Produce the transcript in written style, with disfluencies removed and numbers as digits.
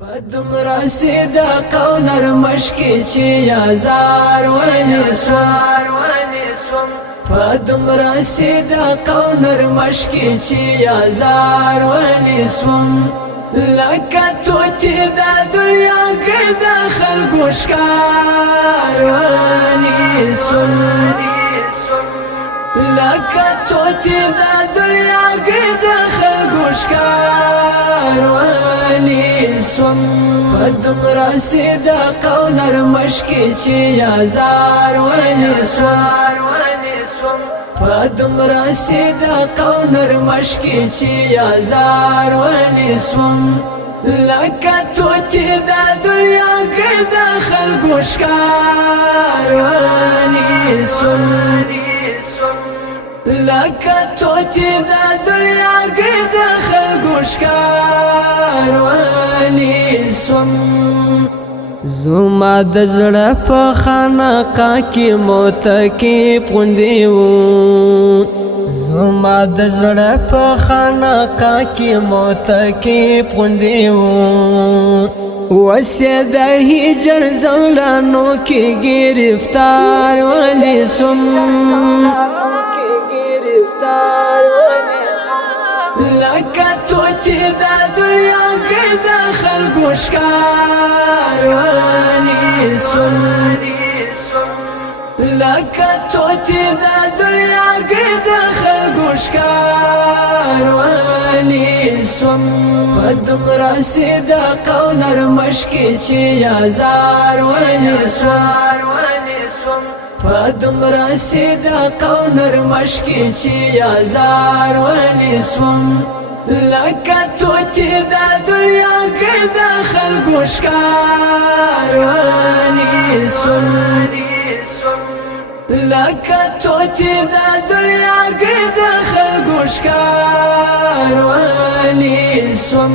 پدومره صدق او نرمش کی چی ازار ونسوم پدومره صدق او نرمش کی چی ازار ونسوم لکه توتی دا دنیا کې د خلکو ښکار ونسوم لکه توتی دا دنیا کې د خلکو ښکار ونسوم پدومره صدق او نرمش کی چی ازار ونسوم پدومره صدق او نرمش کی چی ازار ونسوم لکه توتی دا دنیا کې د خلکو ښکار ونسوم لکه توتی دا دنیا کې د خلکو ښکار ونسوم زما د زړه په خانقاه کې متکیف غوندې وو زما د زړه په خانقاه کې متکیف غوندې وو وسې د هجر زولانو کې گرفتار ونسوم لکه توتی دا دنیا کې د خلکو ښکار ونسوم لکه توتی دا دنیا کې د خلکو ښکار ونسوم پدومره صدق او نرمش کی چی ازار ونسوم پدومره صدق او نرمش کی چی ازار ونسوم لکه توتی دا دنیا کې د خلکو ښکار ونسوم لکه توتی دا دنیا کې د خلکو ښکار ونسوم